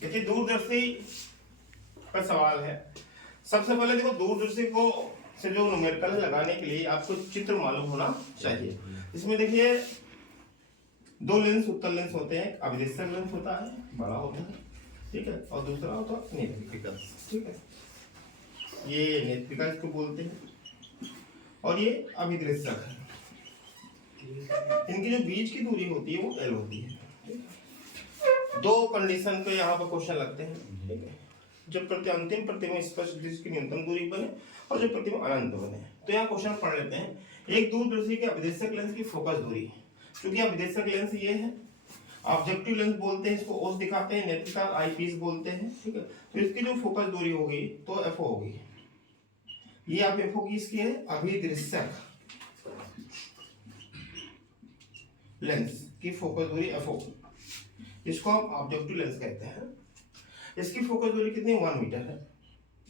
देखिए दूरदर्शी का सवाल है। सबसे पहले देखो दूरदर्शी को से जो न्यूमेरिकल लगाने के लिए आपको चित्र मालूम होना चाहिए। इसमें देखिए दो लेंस उत्तल लेंस होते हैं, अभिदिशक लेंस होता है, बड़ा होता है, ठीक है, और दूसरा होता है नेत्रिका, ठीक है। ये नेत्रिका इसको बोलते हैं और ये अभिदृश्यक है। इनकी जो बीच की दूरी होती है वो एल होती है। दो कंडीशन पे यहाँ पर क्वेश्चन लगते हैं, ठीक है। जब अंतिम प्रतिबिंब स्पष्ट दृश्य की न्यूनतम दूरी बने और जब प्रतिबिंब अनंत बने। तो यहाँ क्वेश्चन पढ़ लेते हैं। एक दूरदर्शी के अभिदेशक लेंस की फोकस दूरी, क्योंकि अभिदेशक लेंस ये है, ऑब्जेक्टिव लेंस बोलते हैं इसको, ओस दिखाते हैं, नेत्रिका आईपीस बोलते हैं, ठीक है। तो इसकी जो फोकस दूरी होगी तो एफओ होगी। ये आप एफओ की इसकी है अभिदृश्यक लेंस की फोकस दूरी एफओ, इसको हम ऑब्जेक्टिव लेंस कहते हैं। इसकी फोकस दूरी कितनी 1 मीटर है।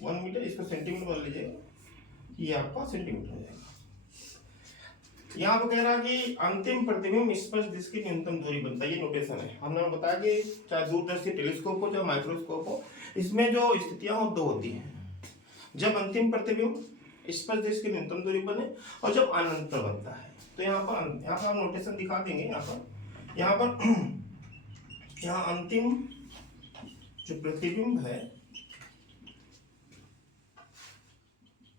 1 मीटर, इसको सेंटीमीटर बदल लीजिएगा, ये आपका सेंटीमीटर हो जाएगा। यहाँ पर कह रहा है कि अंतिम प्रतिबिंब स्पष्ट दृश्य की न्यूनतम दूरी बनता है। ये नोटेशन है, हमने बताया कि चाहे दूरदर्शी टेलीस्कोप हो चाहे माइक्रोस्कोप हो, इसमें जो स्थितियां हो दो होती हैं। जब अंतिम प्रतिबिंब स्पष्ट दृश्य की न्यूनतम दूरी बने और जब अनंत बनता है। तो यहाँ पर हम नोटेशन दिखा देंगे। यहाँ पर यहाँ अंतिम जो प्रतिबिंब है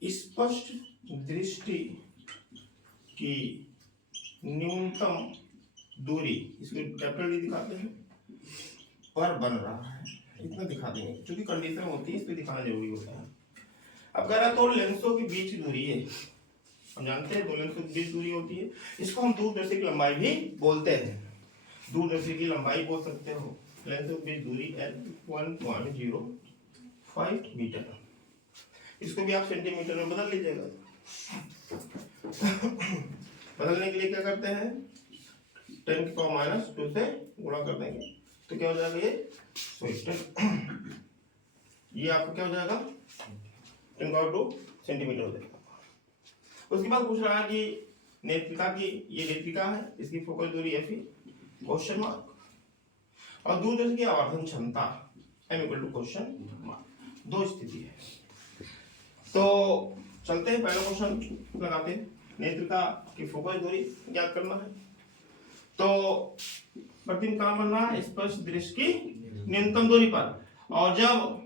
स्पष्ट दृष्टि की न्यूनतम दूरी, इसको कैपिटल डी दिखाते हैं, पर बन रहा है, इतना दिखा देंगे क्योंकि कंडीशन होती है, इसको दिखाना जरूरी होता है। अब कह रहा है तो लेंसों के बीच दूरी है, हम जानते हैं दो लेंसों के बीच दूरी होती है, इसको हम दूरदर्शी की लंबाई भी बोलते हैं। दूरदर्शी की लंबाई बोल सकते हो, लेंसों के बीच दूरी L 1.05 मीटर। इसको भी आप सेंटीमीटर में बदल लीजिएगा। बदलने के लिए क्या करते हैं, 10⁻² से गुणा कर देंगे तो क्या हो जाएगा ये आपका क्या हो जाएगा 10⁻² सेंटीमीटर हो जाएगा। उसके बाद पूछ रहा है कि नेत्रिका की, ये नेत्रिका है, इसकी फोकस दूरी एफ क्वेश्चन मार्क, और दूरदर्शी की आवर्धन क्षमता m = क्वेश्चन मार्क। दो स्थिति है। तो चलते हैं पहला क्वेश्चन लगाते हैं। नेत्रिका की फोकस दूरी ज्ञात करना है। तो प्रतिबिंब कहाँ बनना है, स्पष्ट दृश्य की न्यूनतम दूरी पर, और जब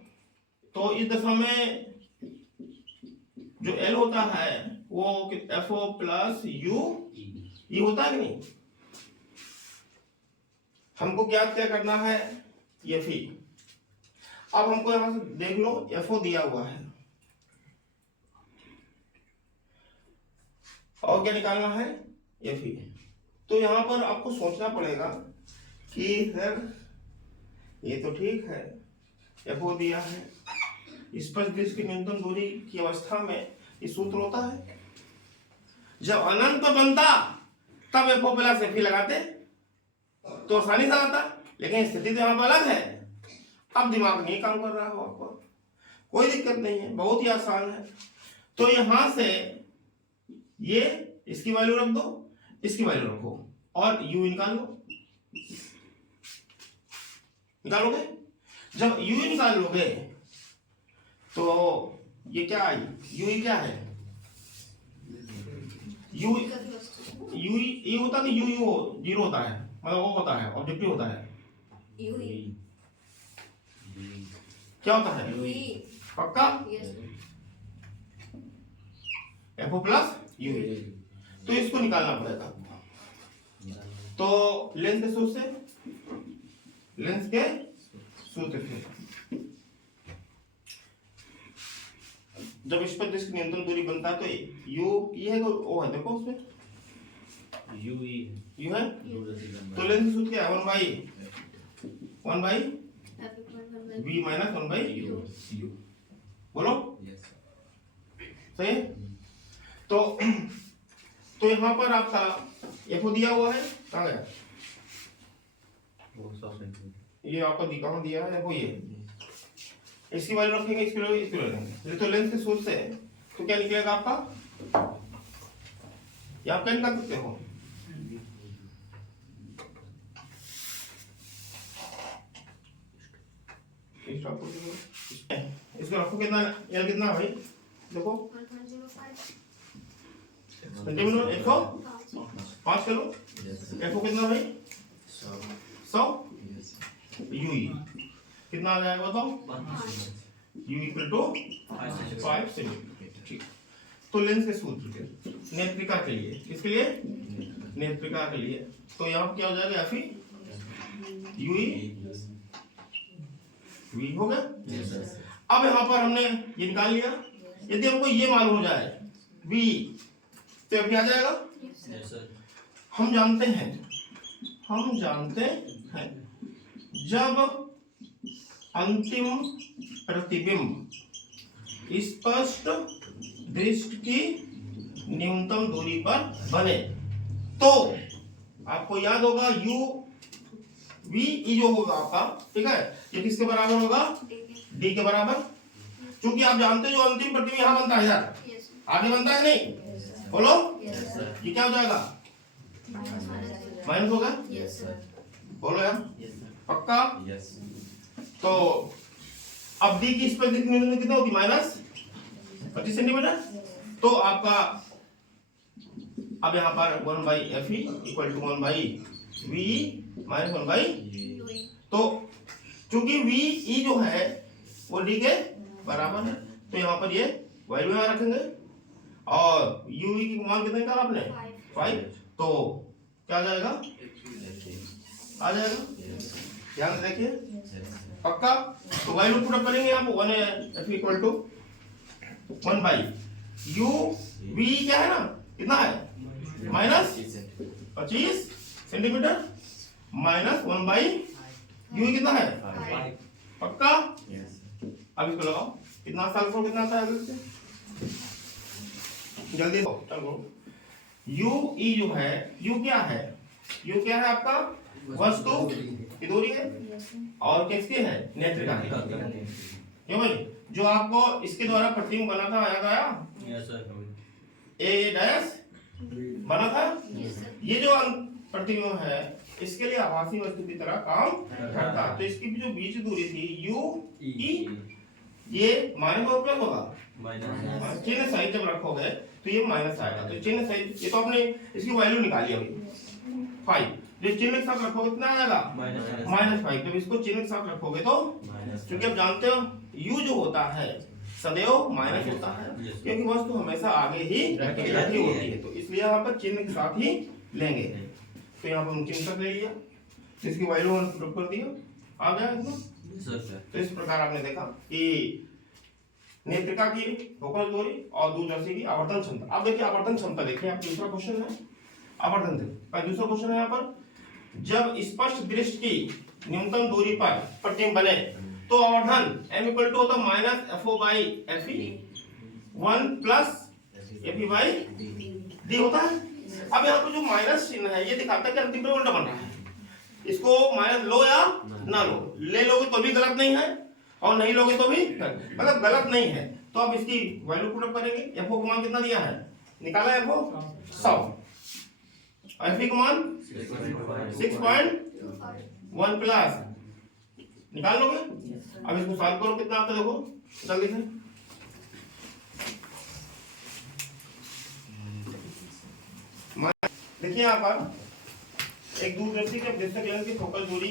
तो इस दशा में जो L होता है वो FO + U ये होता है कि नहीं। हमको ज्ञात क्या करना है, FE। अब हमको यहां से देख लो FO दिया हुआ है और क्या निकालना है FE। तो यहां पर आपको सोचना पड़ेगा कि सर ये तो ठीक है, FO दिया है, स्पष्ट दृश्य की न्यूनतम दूरी की अवस्था में ये सूत्र होता है, जब अनंत बनता तब FO + FE लगाते तो आसानी से आता, लेकिन स्थिति तो यहाँ पर अलग है। अब दिमाग नहीं काम कर रहा हो आपको, कोई दिक्कत नहीं है, बहुत ही आसान है। तो यहां से ये इसकी वैल्यू रख दो, इसकी वैल्यू रखो और u निकाल लो। निकालोगे, जब u निकाल लोगे तो ये क्या आई, u क्या है, u ये होता नहीं, u 0 होता है, मतलब वो होता है ऑब्जेक्टिव होता है, क्या होता है पक्का, FO + U। तो इसको निकालना पड़ेगा। तो लेंस के सूत्र से, लेंस के सूत्र से जब स्पष्ट दृश्य की न्यूनतम दूरी बनता है तो U ये है, ओ है, देखो उसमें U है। तो लेंस सूत्र क्या है, 1/1/V - 1/U। बोलो सही है। तो यहाँ पर आपका FO दिया हुआ है, कहाँ गया ये आपका कहाँ दिया है, वो ये इसकी वैल्यू रखेंगे, इसकी वैल्यू रखेंगे। तो लेंस के सूत्र से तो क्या निकलेगा आपका, ये आप क्या निकाल सकते हो, इसको रखो कितना, एल कितना भाई देखो 105 सेंटीमीटर, 105 किलो। एफओ कितना भाई 100, यूई कितना आ जाएगा बताओ, यू इक्वल टू 5 सेंटीमीटर। ठीक, तो लेंस के सूत्र नेत्रिका के लिए, किसके लिए, नेत्रिका के लिए, तो यहाँ क्या हो जाएगा, एफई यूई वी हो गया। अब यहाँ पर हमने ये निकाल लिया, यदि हमको ये मालूम हो जाए वी तो क्या आ जाएगा, हम जानते हैं जब अंतिम प्रतिबिंब स्पष्ट दृष्टि की न्यूनतम दूरी पर बने तो आपको याद होगा यू वी ई जो होगा आपका, ठीक है, ये किसके बराबर होगा, डी के बराबर। क्योंकि आप जानते हो जो अंतिम प्रतिबिंब यहाँ बनता है यार, आगे बनता है नहीं, बोलो ये क्या हो जाएगा, माइनस होगा, बोलो यार पक्का। तो अब डी की स्पेस कितनी होगी, -25 सेंटीमीटर। तो आपका अब यहाँ पर 1/Fe equal to 1/VE minus 1/, तो चूंकि VE जो है वो डी के बराबर है, तो यहाँ पर ये वैल्यू यहाँ रखेंगे और UE की मान कितने निकाला आपने 5, तो क्या आ जाएगा, आ जाएगा, ध्यान से देखिए पक्का। तो वैल्यू पुट अप करेंगे यहाँ पर 1F इक्वल टू 1/UV क्या है ना, कितना है -25 सेंटीमीटर माइनस 1/U कितना है 5, पक्का। अब इसको लगाओ, कितना साल को कितना आता है जल्दी चलो। UE जो है, U क्या है, U क्या है आपका, वस्तु की दूरी है और किसकी है, नेत्रिका की, क्यों भाई, जो आपको इसके द्वारा प्रतिबिंब बना था, याद आया, A डैश बना था, ये जो प्रतिबिंब है इसके लिए आभासी वस्तु की तरह काम करता है। तो इसकी जो बीच दूरी थी UE, ये माइनस और प्लस होगा, चिन्ह सहित जब रखोगे तो ये माइनस आएगा, तो चिन्ह सहित, ये तो आपने इसकी वैल्यू निकाली अभी 5, जो चिन्ह के साथ रखोगे कितना आ जाएगा -5, जब इसको चिन्ह के साथ रखोगे तो, क्योंकि आप जानते हो U जो होता है सदैव माइनस होता है, क्योंकि वस्तु हमेशा आगे ही रखी होती है, तो इसलिए यहाँ पर चिन्ह के साथ ही लेंगे। तो यहाँ पर हम चिन्ह तक ले लिया, इसकी वैल्यू पुट कर दिया, आ गया इसमें। तो इस प्रकार आपने देखा कि नेत्रिका की फोकस दूरी और दूरदर्शी की आवर्धन क्षमता। अब देखिए आवर्धन क्षमता, देखिए आप दूसरा क्वेश्चन है आवर्धन से, दूसरा क्वेश्चन है यहाँ पर, जब स्पष्ट दृष्टि की न्यूनतम दूरी पर प्रतिबिंब बने तो आवर्धन m इक्वल टू होता -FO/FE 1 + FE/D होता है। अब यहाँ पर जो माइनस चिन्ह है ये दिखाता है कि अंतिम उल्टा बन रहा है, इसको माइनस लो या ना लो, ले लोगे तो भी गलत नहीं है और नहीं लोगे तो भी मतलब गलत नहीं है। तो अब इसकी वैल्यू पुट अप करेंगे, FO का मान कितना दिया है, निकाला FO 100, FE का मान 6.1 प्लस, निकाल लोगे। अब इसको सॉल्व करो, कितना आता है देखो जल्दी से, देखिए यहाँ पर एक दूरदर्शी के दृश्यक लेंस की फोकस दूरी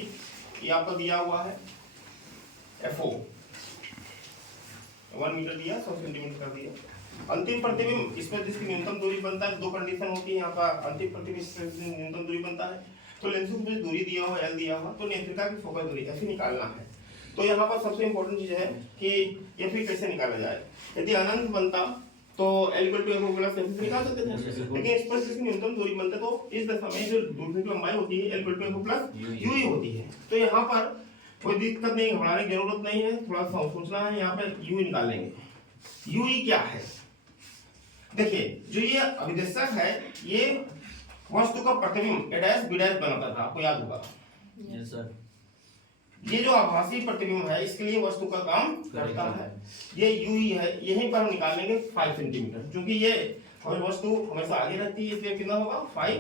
ये आपको दिया हुआ है FO 1 मीटर दिया, 100 सेंटीमीटर कर दिया। अंतिम प्रतिबिंब इसमें जिसकी न्यूनतम दूरी बनता है, दो कंडीशन होती है यहाँ पर, अंतिम प्रतिबिंब इसमें न्यूनतम दूरी बनता है, तो लेंस को मुझे दूरी दिया हुआ L दिया हुआ, तो नेत्रिका की फोकस दूरी ऐसे निकालना है। तो यहाँ पर सबसे इंपॉर्टेंट चीज है कि ये फिर कैसे निकाला जाए। यदि अनंत बनता तो L = FO + FE निकाल सकते थे, लेकिन इस पर इसकी न्यूनतम दूरी बनता तो इस दशा में जो दूरी की लंबाई होती है L = FO + UE होती है। तो यहाँ पर कोई दिक्कत नहीं, घबराने की जरूरत नहीं है, थोड़ा सा सोचना है। यहाँ पर UE निकालेंगे, UE क्या है, देखिए जो ये अभिदर्शक है ये वस्तु का प्रतिबिंब A डैश B डैश बनाता था, आपको याद होगा। Yes sir. ये जो आभासी प्रतिबिंब है इसके लिए वस्तु का काम करता है, ये UE है, यहीं पर हम निकालेंगे 5 सेंटीमीटर, क्योंकि ये वस्तु हमेशा आगे रहती है, इसलिए कितना होगा 5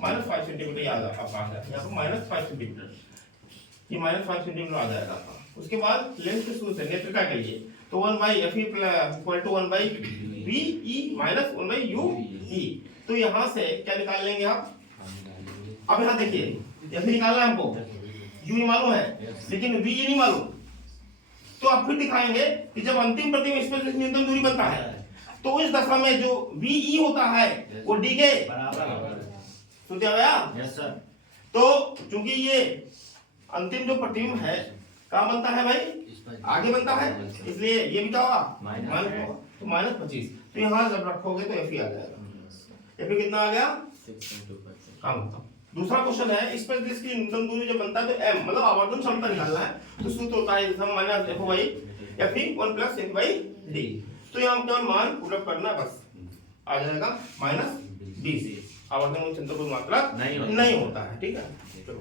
-5 सेंटीमीटर याद आपका आ जाएगा, यहाँ पर -5 सेंटीमीटर, ये -5 सेंटीमीटर आ जाएगा आपका। उसके बाद लेंथ के सूत्र से नेत्रिका के लिए तो 1/Fe equal to 1/VE minus 1/UE। तो यहाँ से क्या निकाल लेंगे आप? अब यहाँ देखिए Fe निकालना है हमको, UE मालूम है लेकिन VE नहीं मालूम। तो आप फिर दिखाएंगे कि जब अंतिम प्रतिबिंब स्पेस न्यूनतम दूरी बनता है तो इस दशा में जो VE होता है वो D के बराबर सूत्र आ गया। Yes sir. तो चूंकि ये अंतिम जो प्रतिबिंब है कहाँ बनता है भाई? आगे बनता है, इसलिए ये भी क्या होगा? माइनस होगा। तो -25। तो यहाँ जब रखोगे तो Fe आ जाएगा। Fe कितना आ गया? 6.2%। हाँ मतलब दूसरा क्वेश्चन है, इस पर इसकी न्यूनतम दूरी जब बनता है तो m मतलब आवर्तन क्षमता निकालना है। तो सूत्र होता है माइनस Fe 1 प्लस F/D। तो यहाँ केवल मान पूरा करना बस आ जाएगा -20। आवर्तन क्षमता कोई मात्रा नहीं होता है। ठीक है, चलो।